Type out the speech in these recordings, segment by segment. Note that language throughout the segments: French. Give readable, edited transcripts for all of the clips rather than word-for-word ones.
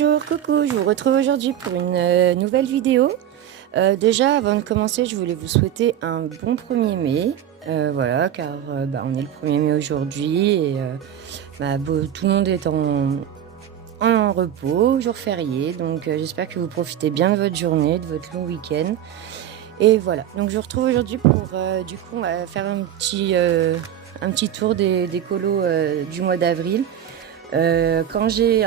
Bonjour, coucou, je vous retrouve aujourd'hui pour une nouvelle vidéo. Déjà, avant de commencer, je voulais vous souhaiter un bon 1er mai. Voilà, car on est le 1er mai aujourd'hui et tout le monde est en repos, jour férié. Donc j'espère que vous profitez bien de votre journée, de votre long week-end. Et voilà, donc je vous retrouve aujourd'hui pour du coup on va faire un petit tour des colos du mois d'avril. Quand j'ai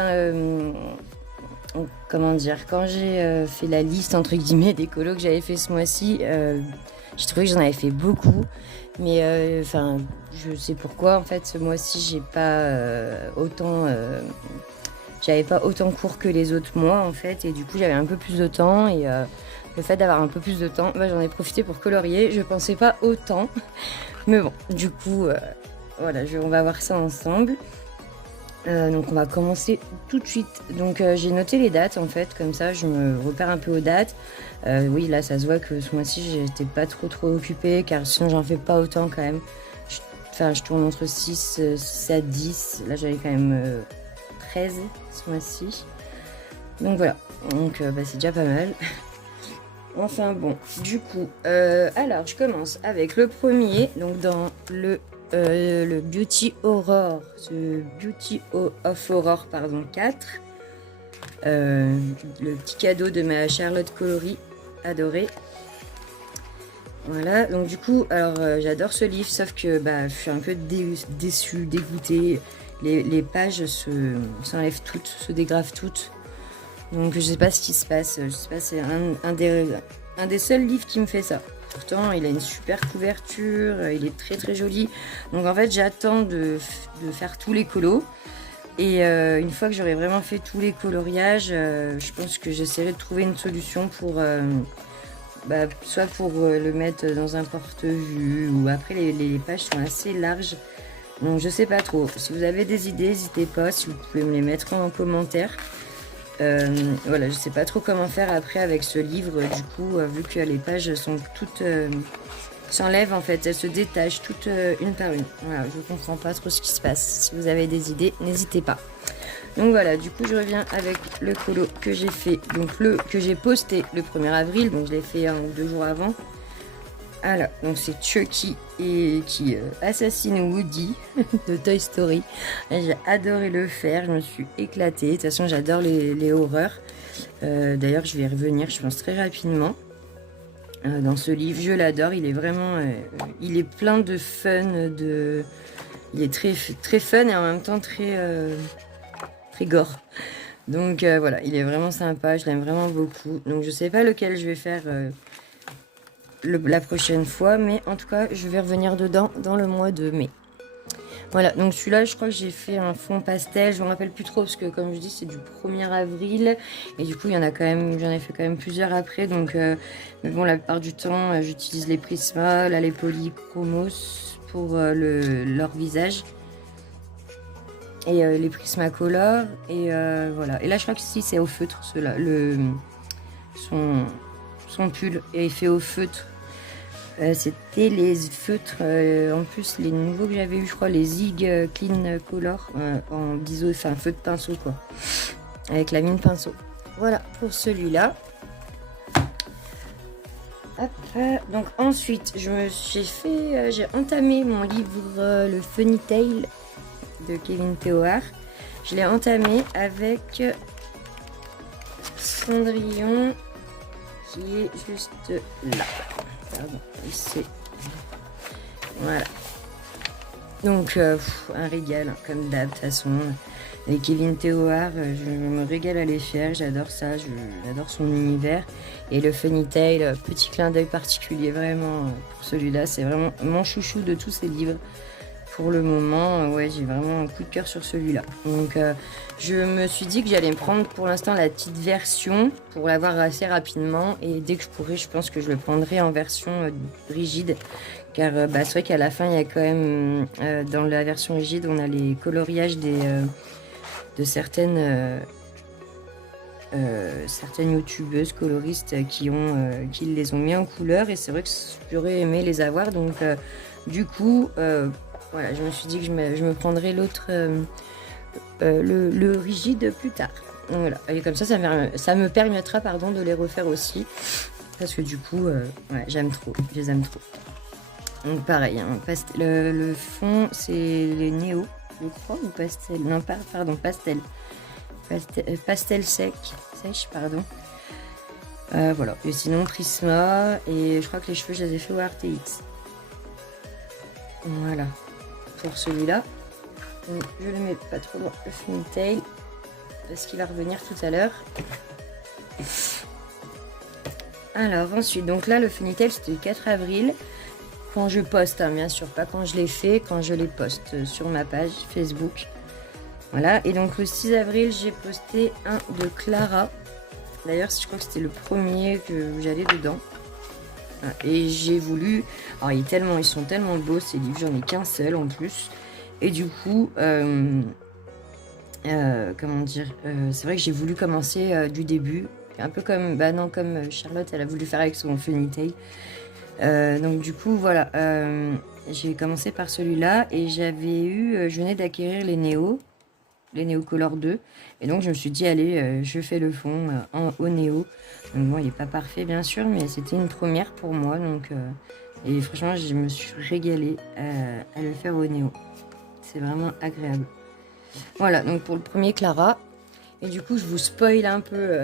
fait la liste entre guillemets des colos que j'avais fait ce mois-ci, j'ai trouvé que j'en avais fait beaucoup, mais je sais pourquoi en fait ce mois-ci j'avais pas autant cours que les autres mois en fait, et du coup j'avais un peu plus de temps et le fait d'avoir un peu plus de temps, j'en ai profité pour colorier. Je pensais pas autant, mais bon, du coup voilà, on va voir ça ensemble. Donc on va commencer tout de suite. Donc j'ai noté les dates en fait, comme ça je me repère un peu aux dates. Oui, là ça se voit que ce mois-ci j'étais pas trop occupée, car sinon j'en fais pas autant quand même. Je tourne entre 6 à 10. Là j'avais quand même 13 ce mois-ci. Donc voilà, donc c'est déjà pas mal. Enfin bon, du coup, alors je commence avec le premier, donc dans le Beauty Aurore, Beauty of Aurore, 4. Le petit cadeau de ma Charlotte Coloris adorée. Voilà, donc du coup, alors j'adore ce livre, sauf que je suis un peu déçue, dégoûtée. Les pages s'enlèvent toutes, se dégravent toutes. Donc je sais pas ce qui se passe, je sais pas, c'est un des seuls livres qui me fait ça. Pourtant il a une super couverture, il est très joli. Donc en fait j'attends de faire tous les colos. Et une fois que j'aurai vraiment fait tous les coloriages, je pense que j'essaierai de trouver une solution pour soit pour le mettre dans un porte-vue, ou après les pages sont assez larges. Donc je sais pas trop. Si vous avez des idées, n'hésitez pas, si vous pouvez me les mettre en commentaire. Voilà, je sais pas trop comment faire après avec ce livre, du coup, vu que les pages sont toutes s'enlèvent en fait, elles se détachent toutes une par une. Voilà, je comprends pas trop ce qui se passe. Si vous avez des idées, n'hésitez pas. Donc voilà, du coup je reviens avec le colo que j'ai fait, donc que j'ai posté le 1er avril, donc je l'ai fait 1 ou 2 jours avant. Alors, donc c'est Chucky qui assassine Woody de Toy Story. J'ai adoré le faire, je me suis éclatée. De toute façon, j'adore les horreurs. D'ailleurs, je vais y revenir, je pense, très rapidement. Dans ce livre, je l'adore. Il est vraiment, il est plein de fun, il est très fun et en même temps très gore. Donc voilà, il est vraiment sympa, je l'aime vraiment beaucoup. Donc je sais pas lequel je vais faire la prochaine fois, mais en tout cas je vais revenir dedans dans le mois de mai. Voilà, donc celui-là je crois que j'ai fait un fond pastel, je me rappelle plus trop parce que comme je dis c'est du 1er avril et du coup il y en a quand même, j'en ai fait quand même plusieurs après, donc mais bon, la plupart du temps j'utilise les Prisma, là les Polychromos pour leur visage et les Prismacolor et voilà. Et là je crois que si c'est au feutre, ceux-là, son pull est fait au feutre. C'était les feutres, en plus les nouveaux que j'avais eu, je crois, les Zig Clean Color en biseau, enfin feu de pinceau quoi, avec la mine pinceau. Voilà pour celui-là. Donc ensuite j'ai entamé mon livre Le Funny Tale de Kevin Peohar. Je l'ai entamé avec Cendrillon qui est juste là. Pardon, ici. Voilà. Donc un régal hein, comme d'hab, de toute façon. Et Kevin Peohar, je me régale à les faire, j'adore ça, j'adore son univers. Et le Funny Tale, petit clin d'œil particulier vraiment pour celui-là, c'est vraiment mon chouchou de tous ces livres. Pour le moment, ouais, j'ai vraiment un coup de cœur sur celui-là. Donc je me suis dit que j'allais me prendre pour l'instant la petite version pour l'avoir assez rapidement, et dès que je pourrai, je pense que je le prendrai en version rigide, car c'est vrai qu'à la fin il y a quand même dans la version rigide on a les coloriages de certaines youtubeuses coloristes qui les ont mis en couleur, et c'est vrai que j'aurais aimé les avoir, donc du coup voilà, je me suis dit que je me prendrais l'autre le rigide plus tard. Voilà. Et comme ça me permettra pardon, de les refaire aussi. Parce que du coup, ouais, j'aime trop. Je les aime trop. Donc pareil, hein, le fond, c'est les néo, je crois, ou pastel. Non, pardon, pastel. Pastel sèche, pardon. Voilà. Et sinon, Prisma. Et je crois que les cheveux, je les ai fait au RTX. Voilà. Pour celui-là. Donc, je le mets pas trop loin, le Funitail. Parce qu'il va revenir tout à l'heure. Alors, ensuite, donc là, le Funitail, c'était le 4 avril. Quand je poste, hein, bien sûr, pas quand je les fais, quand je les poste sur ma page Facebook. Voilà. Et donc, le 6 avril, j'ai posté un de Clara. D'ailleurs, je crois que c'était le premier que j'allais dedans. Et j'ai voulu... Alors, ils sont tellement beaux, ces livres. J'en ai qu'un seul, en plus. Et du coup... comment dire, c'est vrai que j'ai voulu commencer du début, un peu comme, comme Charlotte, elle a voulu faire avec son Funitail. Donc du coup, voilà, j'ai commencé par celui-là et je venais d'acquérir les Néo Color 2. Et donc je me suis dit, allez, je fais le fond au Néo. Donc bon, il n'est pas parfait bien sûr, mais c'était une première pour moi. Donc, et franchement, je me suis régalée à le faire au Néo. C'est vraiment agréable. Voilà, donc pour le premier Clara. Et du coup, je vous spoil un peu.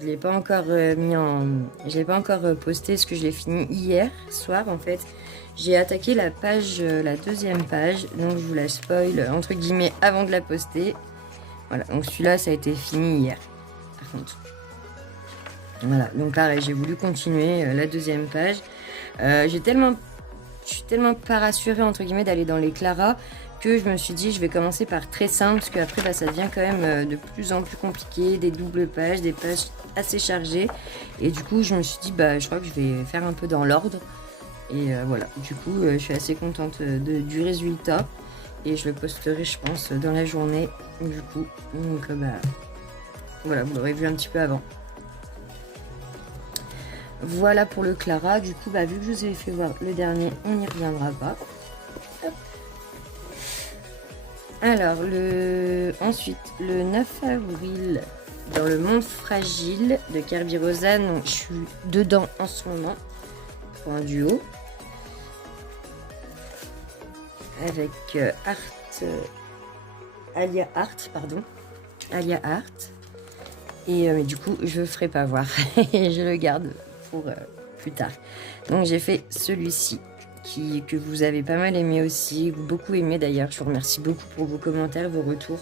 Je l'ai pas encore je l'ai pas encore posté parce que je l'ai fini hier soir en fait. J'ai attaqué la deuxième page, donc je vous la spoil entre guillemets avant de la poster. Voilà, donc celui-là, ça a été fini hier. Par contre. Voilà, donc pareil, j'ai voulu continuer la deuxième page. Je suis tellement pas rassurée entre guillemets d'aller dans les Clara. Que je me suis dit je vais commencer par très simple parce qu'après ça devient quand même de plus en plus compliqué, des doubles pages, des pages assez chargées et du coup je me suis dit je crois que je vais faire un peu dans l'ordre et voilà, du coup je suis assez contente du résultat et je le posterai je pense dans la journée du coup, donc voilà, vous l'aurez vu un petit peu avant. Voilà pour le Clara, du coup vu que je vous ai fait voir le dernier, on n'y reviendra pas. Alors, ensuite, le 9 avril, dans le monde fragile de Kerby Rosanes, donc je suis dedans en ce moment, pour un duo. Avec Alia Art. Et mais du coup, je ne ferai pas voir. Je le garde pour plus tard. Donc, j'ai fait celui-ci. Que vous avez pas mal aimé aussi, beaucoup aimé d'ailleurs. Je vous remercie beaucoup pour vos commentaires, vos retours.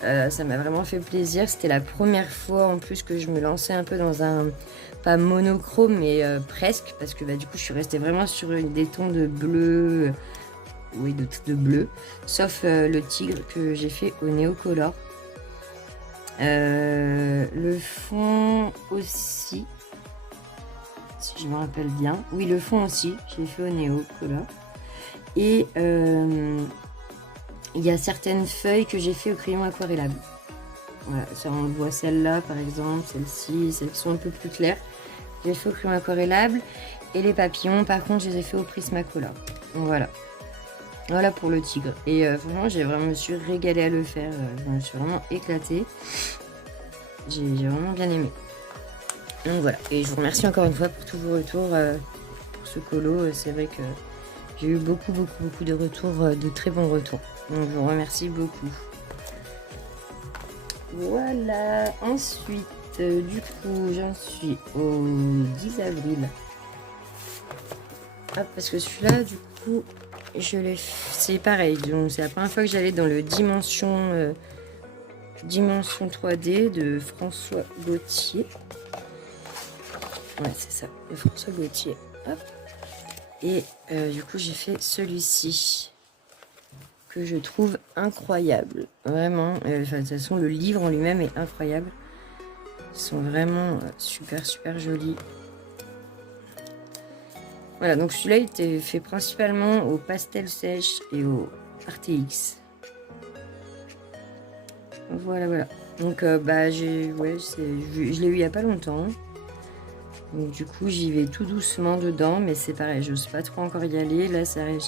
Ça m'a vraiment fait plaisir. C'était la première fois en plus que je me lançais un peu dans un, pas monochrome, mais presque, parce que du coup je suis restée vraiment sur des tons de bleu, oui de bleu, sauf le tigre que j'ai fait au Néocolor. Le fond aussi. Si je me rappelle bien. Oui, le fond aussi, j'ai fait au Néo Color. Et il y a certaines feuilles que j'ai fait au crayon aquarellable. Voilà, ça on voit celle-là par exemple, celle-ci, celles qui sont un peu plus claires. J'ai fait au crayon aquarellable. Et les papillons, par contre, je les ai fait au Prismacolor. Donc voilà. Voilà pour le tigre. Et franchement, je me suis régalée à le faire. Je me suis vraiment éclatée. J'ai vraiment bien aimé. Donc voilà, et je vous remercie encore une fois pour tous vos retours pour ce colo. C'est vrai que j'ai eu beaucoup de retours, de très bons retours. Donc je vous remercie beaucoup. Voilà, ensuite, du coup, j'en suis au 10 avril. Ah, parce que celui-là, du coup, c'est pareil. Donc c'est la première fois que j'allais dans le Dimension 3D de François Gauthier. Ouais, c'est ça, de François Gauthier. Hop. Et du coup, j'ai fait celui-ci que je trouve incroyable. Vraiment. De toute façon, le livre en lui-même est incroyable. Ils sont vraiment super jolis. Voilà, donc celui-là, il était fait principalement au pastel sèche et au RTX. Voilà. Donc, je l'ai eu il n'y a pas longtemps. Donc du coup j'y vais tout doucement dedans, mais c'est pareil, j'ose pas trop encore y aller. Là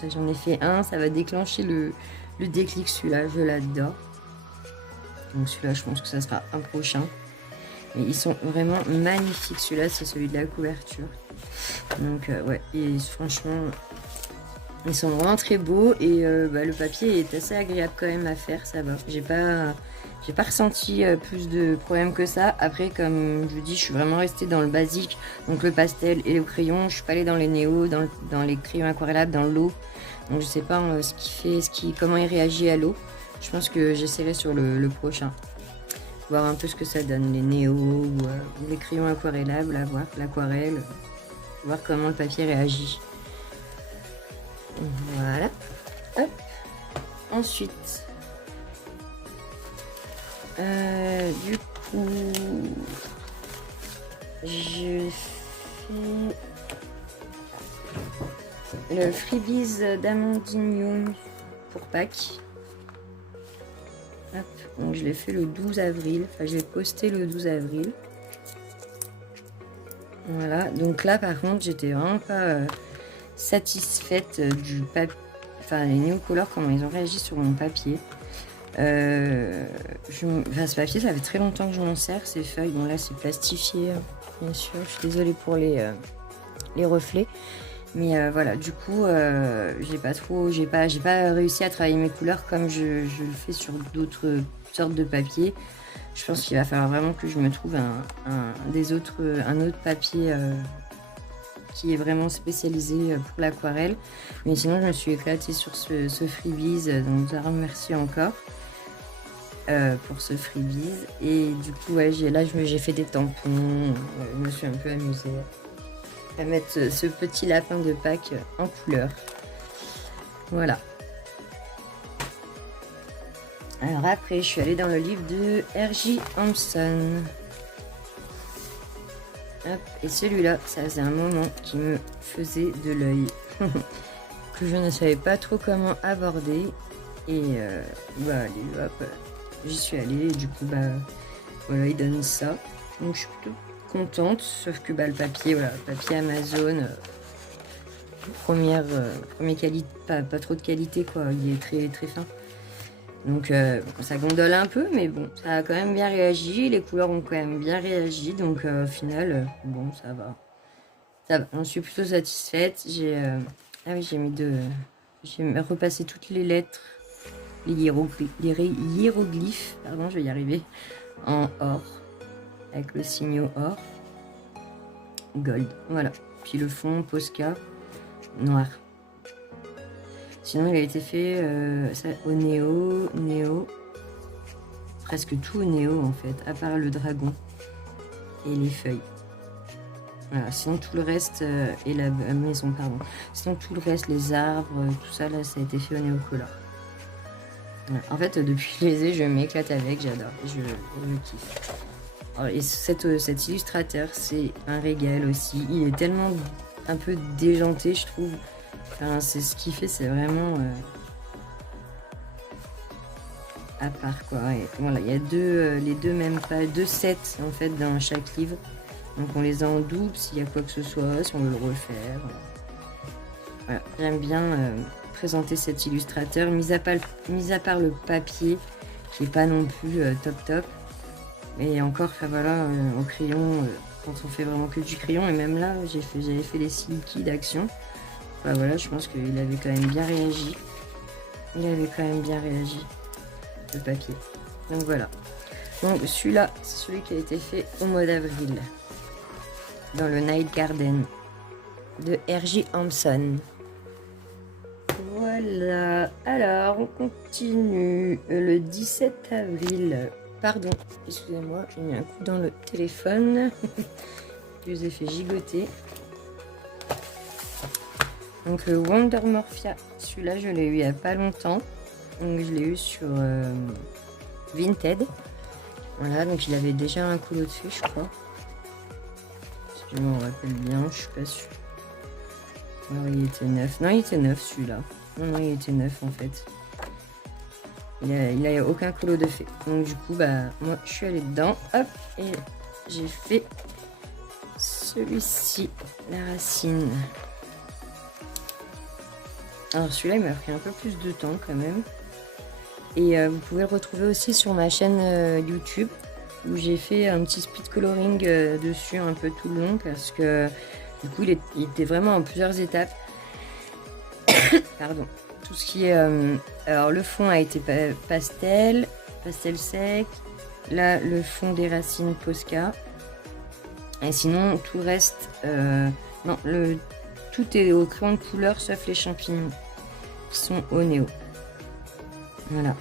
j'en ai fait un, ça va déclencher le déclic, celui-là, je l'adore. Donc celui-là, je pense que ça sera un prochain. Mais ils sont vraiment magnifiques. Celui-là, c'est celui de la couverture. Donc ouais, et franchement, ils sont vraiment très beaux. Et le papier est assez agréable quand même à faire, ça va. J'ai pas ressenti plus de problèmes que ça. Après, comme je vous dis, je suis vraiment restée dans le basique. Donc le pastel et le crayon. Je suis pas allée dans les néos, dans les crayons aquarellables, dans l'eau. Donc je sais pas comment il réagit à l'eau. Je pense que j'essaierai sur le prochain. Voir un peu ce que ça donne, les néos ou les crayons aquarellables, à voir l'aquarelle, voir comment le papier réagit. Voilà. Hop. Ensuite, du coup, je fais le freebies d'Amandine Young pour Pâques. Hop. Donc je l'ai fait le 12 avril, enfin je l'ai posté le 12 avril. Voilà, donc là par contre j'étais vraiment pas satisfaite du papier, enfin les Neocolor, comment ils ont réagi sur mon papier. Ce papier, ça fait très longtemps que je m'en sers, ces feuilles. Bon là c'est plastifié, bien sûr, je suis désolée pour les reflets. Mais voilà, du coup, j'ai pas réussi à travailler mes couleurs comme je le fais sur d'autres sortes de papier. Je pense qu'il va falloir vraiment que je me trouve un autre papier qui est vraiment spécialisé pour l'aquarelle. Mais sinon, je me suis éclatée sur ce freebies, donc je vous remercie encore pour ce freebies. Et du coup, ouais, j'ai fait des tampons, je me suis un peu amusée à mettre ce petit lapin de Pâques en couleur. Voilà. Alors après, je suis allée dans le livre de R.J. Hampson. Hop, et celui-là, ça faisait un moment qui me faisait de l'œil. Que je ne savais pas trop comment aborder. Et allez, hop, j'y suis allée. Et du coup, voilà, il donne ça. Donc je suis plutôt contente, sauf que le papier, voilà, papier Amazon, première qualité, pas trop de qualité quoi, il est très très fin. Donc ça gondole un peu, mais bon, ça a quand même bien réagi, les couleurs ont quand même bien réagi, donc au final, bon, ça va. J'en suis plutôt satisfaite. J'ai repassé toutes les lettres, les hiéroglyphes, pardon, je vais y arriver, en or. Avec le signe or. Gold. Voilà. Puis le fond Posca. Noir. Sinon, il a été fait au néo. Presque tout au néo, en fait. À part le dragon. Et les feuilles. Voilà. Sinon, tout le reste... et la maison, pardon. Sinon, tout le reste, les arbres, tout ça, là, ça a été fait au néocolor. Voilà. En fait, depuis que je les ai, je m'éclate avec. J'adore. Je kiffe. Et cet illustrateur, c'est un régal aussi. Il est tellement un peu déjanté, je trouve. Enfin, c'est ce qu'il fait, c'est vraiment à part quoi. Et voilà, il y a les deux mêmes pages, 2 sets en fait dans chaque livre. Donc on les a en double s'il y a quoi que ce soit, si on veut le refaire. Voilà, j'aime bien présenter cet illustrateur, mis à part le papier qui est pas non plus top. Et encore, enfin voilà, au crayon, quand on fait vraiment que du crayon, et même là, j'avais fait les silky d'action. Enfin, voilà, je pense qu'il avait quand même bien réagi. Le papier. Donc voilà. Donc celui-là, c'est celui qui a été fait au mois d'avril. Dans le Night Garden de R.J. Hampson. Voilà. Alors, on continue. Le 17 avril... Pardon, excusez-moi, j'ai mis un coup dans le téléphone. Je vous ai fait gigoter. Donc le Wonder Morphia, celui-là je l'ai eu il n'y a pas longtemps. Donc je l'ai eu sur Vinted. Voilà, donc il avait déjà un coulo dessus, je crois. Si je me rappelle bien, je suis pas sûre. Alors il était neuf. Non, il était neuf celui-là. Non, il était neuf en fait. Il a aucun coulo de fait. Donc du coup, moi, je suis allée dedans. Hop, et j'ai fait celui-ci, la racine. Alors celui-là, il m'a pris un peu plus de temps quand même. Et vous pouvez le retrouver aussi sur ma chaîne YouTube, où j'ai fait un petit speed coloring dessus un peu tout le long, parce que du coup il était vraiment en plusieurs étapes. Pardon. Tout ce qui est... alors le fond a été pastel sec. Là le fond des racines Posca. Et sinon tout le reste... non, tout est au crayon de couleur sauf les champignons qui sont au néo. Voilà.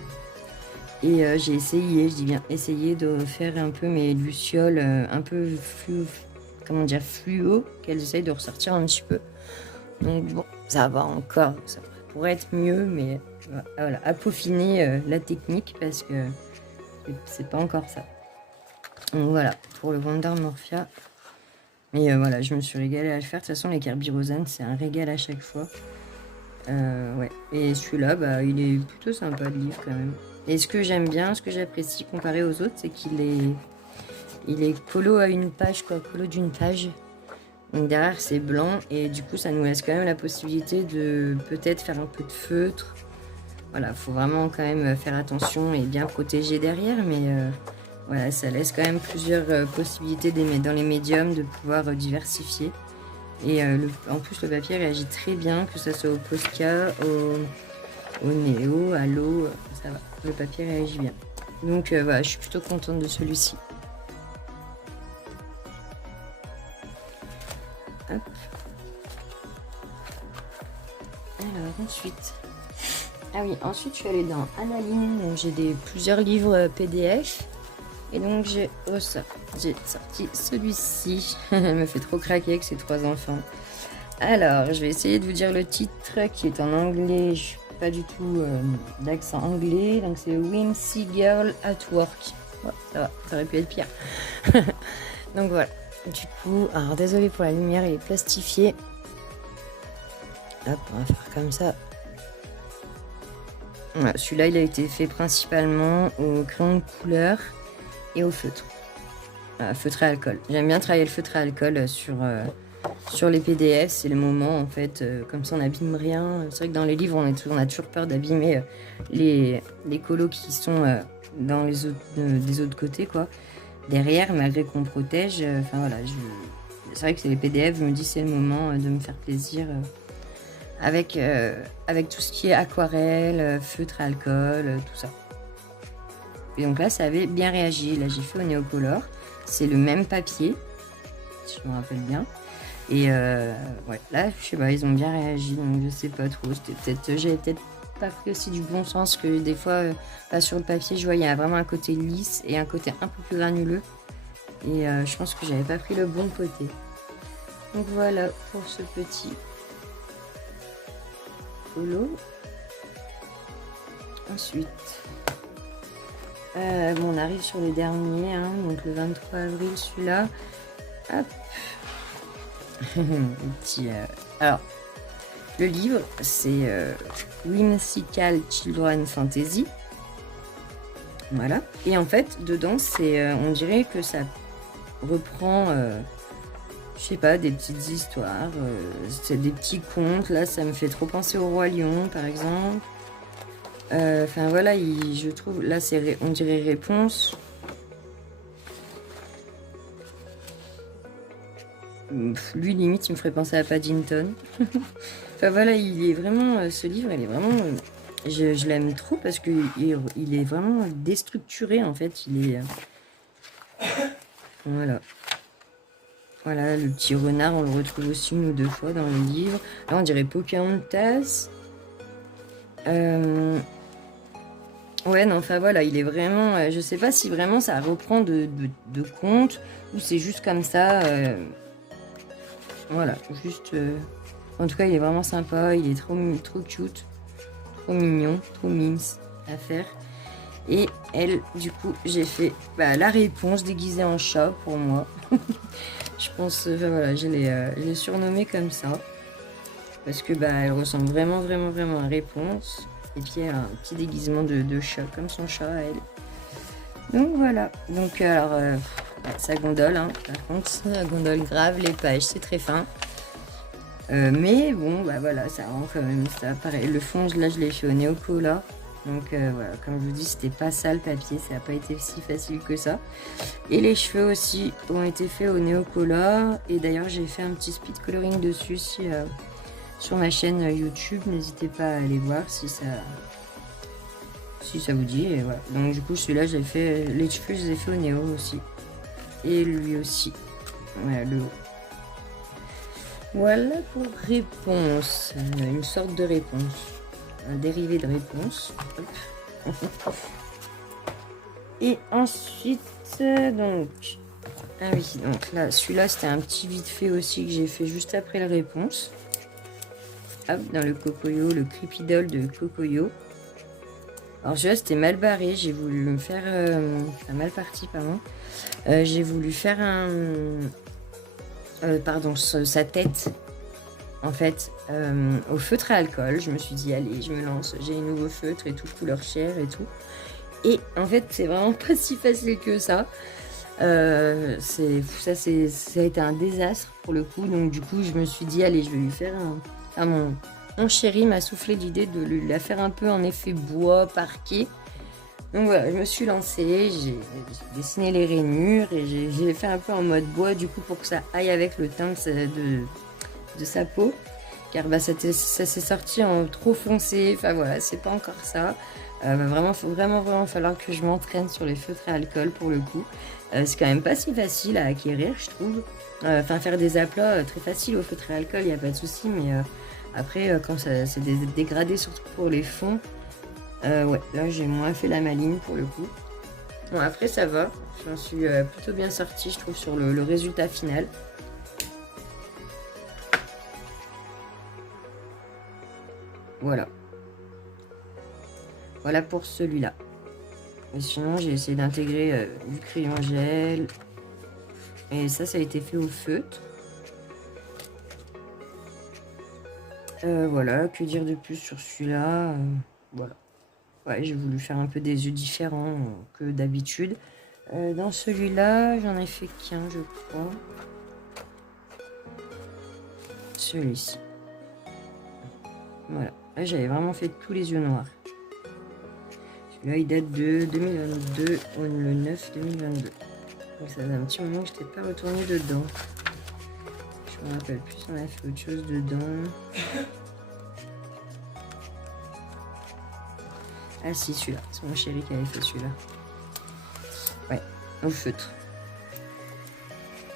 Et j'ai essayé, je dis bien essayé, de faire un peu mes lucioles un peu fluo, qu'elles essayent de ressortir un petit peu. Donc bon, ça va encore, ça pourrait être mieux, mais voilà, à peaufiner la technique parce que c'est pas encore ça. Donc voilà, pour le Wonder Morphia. Mais voilà, je me suis régalée à le faire. De toute façon, les Kerberosen, c'est un régal à chaque fois. Ouais. Et celui-là, bah, il est plutôt sympa de livre quand même. Et ce que j'aime bien, ce que j'apprécie comparé aux autres, c'est qu'il est colo à une page, quoi, colo d'une page. Donc derrière c'est blanc et du coup ça nous laisse quand même la possibilité de peut-être faire un peu de feutre. Voilà, faut vraiment quand même faire attention et bien protéger derrière, mais voilà, ça laisse quand même plusieurs possibilités dans les médiums de pouvoir diversifier. Et en plus le papier réagit très bien, que ce soit au Posca, au Néo, à l'eau, ça va, le papier réagit bien. Donc voilà, je suis plutôt contente de celui-ci. Hop. Alors ensuite, ensuite je suis allée dans Analine, donc j'ai plusieurs livres PDF et donc j'ai sorti celui-ci. Elle me fait trop craquer avec ses 3 enfants. Alors je vais essayer de vous dire le titre qui est en anglais, je suis pas du tout d'accent anglais, donc c'est Whimsy Girl at Work. Ouais, ça aurait pu être pire. Donc voilà. Du coup, alors désolé pour la lumière, il est plastifié. Hop, on va faire comme ça. Voilà, celui-là, il a été fait principalement au crayon de couleur et au feutre. Feutre à alcool. J'aime bien travailler le feutre à alcool sur les PDF. C'est le moment, en fait. Comme ça, on n'abîme rien. C'est vrai que dans les livres, on a toujours peur d'abîmer les colos qui sont dans des autres côtés, quoi. Derrière, malgré qu'on protège, enfin voilà, c'est vrai que c'est les PDF, je me dis c'est le moment de me faire plaisir avec tout ce qui est aquarelle, feutre à alcool, tout ça. Et donc là, ça avait bien réagi. Là, j'ai fait au Néocolor. C'est le même papier, si je me rappelle bien. Et ouais, là, je sais pas, ils ont bien réagi, donc je sais pas trop. J'avais peut-être pas pris aussi du bon sens que des fois, là sur le papier, je vois il y a vraiment un côté lisse et un côté un peu plus granuleux. Et je pense que j'avais pas pris le bon côté. Donc voilà pour ce petit polo. Ensuite, on arrive sur le dernier, hein, donc le 23 avril, celui-là. Hop. Alors, le livre, c'est Whimsical Children Fantasy. Voilà. Et en fait, dedans, on dirait que ça reprend, je sais pas, des petites histoires, c'est des petits contes. Là, ça me fait trop penser au Roi Lion, par exemple. Enfin, voilà, je trouve, là, on dirait Réponse. Lui, limite, il me ferait penser à Paddington. Enfin, voilà, il est vraiment, ce livre, il est vraiment... Je l'aime trop parce qu'il est vraiment déstructuré, en fait. Il est... Voilà. Voilà, le petit renard, on le retrouve aussi 1 ou 2 fois dans le livre. Là, on dirait Pocahontas. Ouais, non, enfin voilà, il est vraiment... je sais pas si vraiment ça reprend de contes ou c'est juste comme ça. Voilà, juste... En tout cas, il est vraiment sympa, il est trop cute, trop mignon, trop mimes à faire. Et elle, du coup, j'ai fait la réponse déguisée en chat pour moi. Je pense, voilà, je l'ai surnommée comme ça. Parce que elle ressemble vraiment à Réponse. Et puis elle a un petit déguisement de chat, comme son chat à elle. Donc voilà. Donc alors, sa gondole, hein, par contre, la gondole grave, les pages, c'est très fin. Mais bon, voilà, ça rend quand même ça. Pareil, le fond, là, je l'ai fait au Néocolor. Donc voilà, comme je vous dis, c'était pas ça le papier, ça n'a pas été si facile que ça. Et les cheveux aussi ont été faits au Neocolor. Et d'ailleurs, j'ai fait un petit speed coloring dessus sur ma chaîne YouTube. N'hésitez pas à aller voir si ça vous dit. Et voilà. Donc du coup, celui-là, j'ai fait les cheveux, je les ai fait au Néo aussi. Et lui aussi. Voilà, le haut. Voilà pour réponse. Une sorte de réponse. Un dérivé de réponse. Et ensuite, donc... Ah oui, donc là, celui-là, c'était un petit vite fait aussi que j'ai fait juste après la réponse. Hop, dans le Cocoyo, le Creepy Doll de Cocoyo. Alors celui-là, c'était mal barré. J'ai voulu me faire... enfin, mal parti, pardon. J'ai voulu faire un... pardon, sa tête... En fait, au feutre à alcool, je me suis dit, allez, je me lance, j'ai un nouveau feutre et tout, couleur chair et tout. Et en fait, c'est vraiment pas si facile que ça. Ça a été un désastre pour le coup. Donc du coup, je me suis dit, allez, je vais lui faire mon chéri m'a soufflé l'idée de la faire un peu en effet bois, parquet. Donc voilà, je me suis lancée, j'ai dessiné les rainures et j'ai fait un peu en mode bois du coup pour que ça aille avec le teint de sa peau, car bah, ça s'est sorti en trop foncé. Enfin voilà, c'est pas encore ça. Faut vraiment falloir que je m'entraîne sur les feutres à alcool pour le coup. C'est quand même pas si facile à acquérir, je trouve. Enfin, faire des aplats très faciles au feutre à alcool, il n'y a pas de souci, mais après, quand c'est dégradé, surtout pour les fonds, ouais, là j'ai moins fait la maline pour le coup. Bon, après, ça va. J'en suis plutôt bien sortie, je trouve, sur le résultat final. Voilà. Voilà pour celui-là. Et sinon, j'ai essayé d'intégrer du crayon gel. Et ça a été fait au feutre. Voilà, que dire de plus sur celui-là voilà. Ouais, j'ai voulu faire un peu des yeux différents que d'habitude. Dans celui-là, j'en ai fait qu'un, je crois. Celui-ci. Voilà. Là, j'avais vraiment fait tous les yeux noirs. Celui-là, il date de 2022, le 9 2022. Donc ça faisait un petit moment que je n'étais pas retournée dedans. Je me rappelle plus si on a fait autre chose dedans. Ah si, celui-là. C'est mon chéri qui avait fait celui-là. Ouais, au feutre.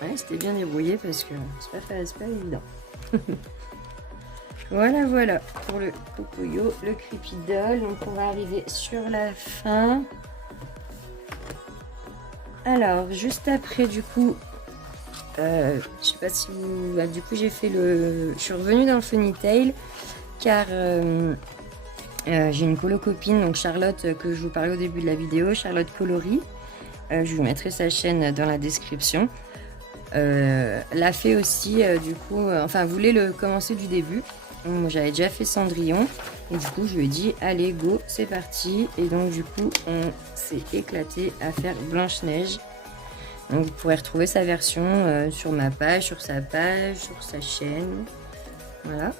Ouais, c'était bien débrouillé parce que c'est pas évident. Voilà pour le Cocoyo, le Creepy Doll. Donc on va arriver sur la fin. Alors juste après du coup, je sais pas si vous... Bah, du coup j'ai fait je suis revenue dans le Funny Tail car j'ai une colo-copine, donc Charlotte, que je vous parlais au début de la vidéo, Charlotte Coloris. Je vous mettrai sa chaîne dans la description. L'a fait aussi du coup, enfin voulait le commencer du début. J'avais déjà fait Cendrillon et du coup je lui ai dit allez go, c'est parti. Et donc du coup on s'est éclaté à faire Blanche-Neige. Donc vous pourrez retrouver sa version sur ma page, sur sa page, sur sa chaîne. Voilà.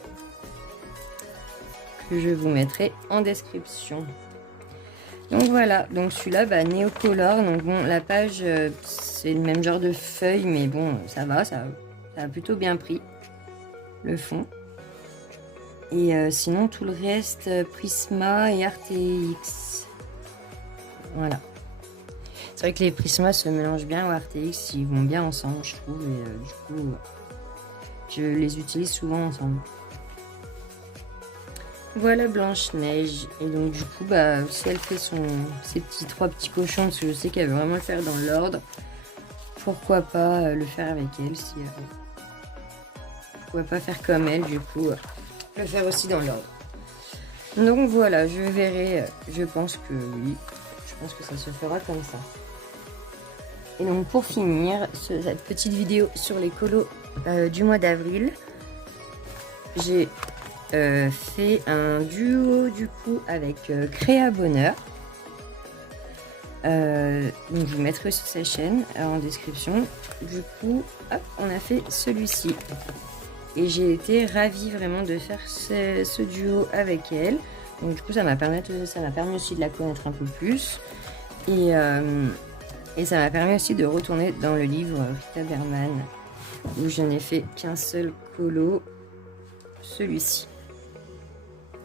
Que je vous mettrai en description. Donc voilà, donc celui-là, bah, Neocolor. Donc bon, la page, c'est le même genre de feuille, mais bon, ça va, ça a plutôt bien pris le fond. Et sinon, tout le reste, Prisma et RTX. Voilà. C'est vrai que les Prisma se mélangent bien au RTX, ils vont bien ensemble, je trouve. Et du coup, je les utilise souvent ensemble. Voilà Blanche-Neige. Et donc du coup, bah, si elle fait ses trois petits cochons, parce que je sais qu'elle veut vraiment le faire dans l'ordre, pourquoi pas le faire avec elle si pourquoi pas faire comme elle, du coup, le faire aussi dans l'ordre. Donc voilà, je verrai, je pense que oui, je pense que ça se fera comme ça. Et donc pour finir, cette petite vidéo sur les colos du mois d'avril, j'ai fait un duo du coup avec Créa Bonheur. Donc je vous mettrai sur sa chaîne en description. Du coup, hop, on a fait celui-ci. Et j'ai été ravie vraiment de faire ce duo avec elle. Donc du coup, ça m'a permis aussi de la connaître un peu plus. Et ça m'a permis aussi de retourner dans le livre Rita Berman, où je n'ai fait qu'un seul colo, celui-ci.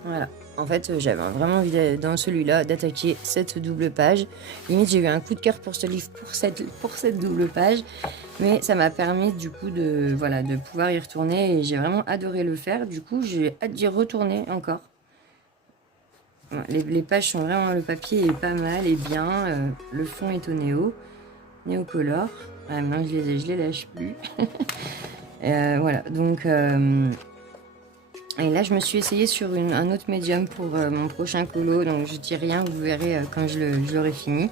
Voilà. En fait, j'avais vraiment envie dans celui-là d'attaquer cette double page. Limite, j'ai eu un coup de cœur pour ce livre, pour cette double page. Mais ça m'a permis du coup de pouvoir y retourner. Et j'ai vraiment adoré le faire. Du coup, j'ai hâte d'y retourner encore. Les pages sont vraiment... Le papier est pas mal et bien. Le fond est au néocolor. Maintenant, je les lâche plus. Voilà, donc... Et là, je me suis essayée sur un autre médium pour mon prochain colo. Donc, je dis rien, vous verrez quand je l'aurai fini.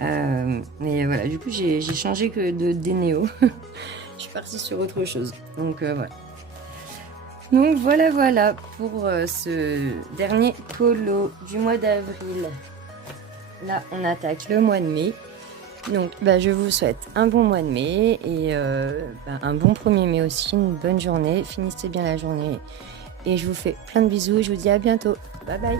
Mais voilà, du coup, j'ai changé que des néos. Je suis partie sur autre chose. Donc, voilà. Donc, voilà pour ce dernier colo du mois d'avril. Là, on attaque le mois de mai. Donc, je vous souhaite un bon mois de mai et un bon 1er mai aussi, une bonne journée. Finissez bien la journée et je vous fais plein de bisous. Je vous dis à bientôt. Bye bye.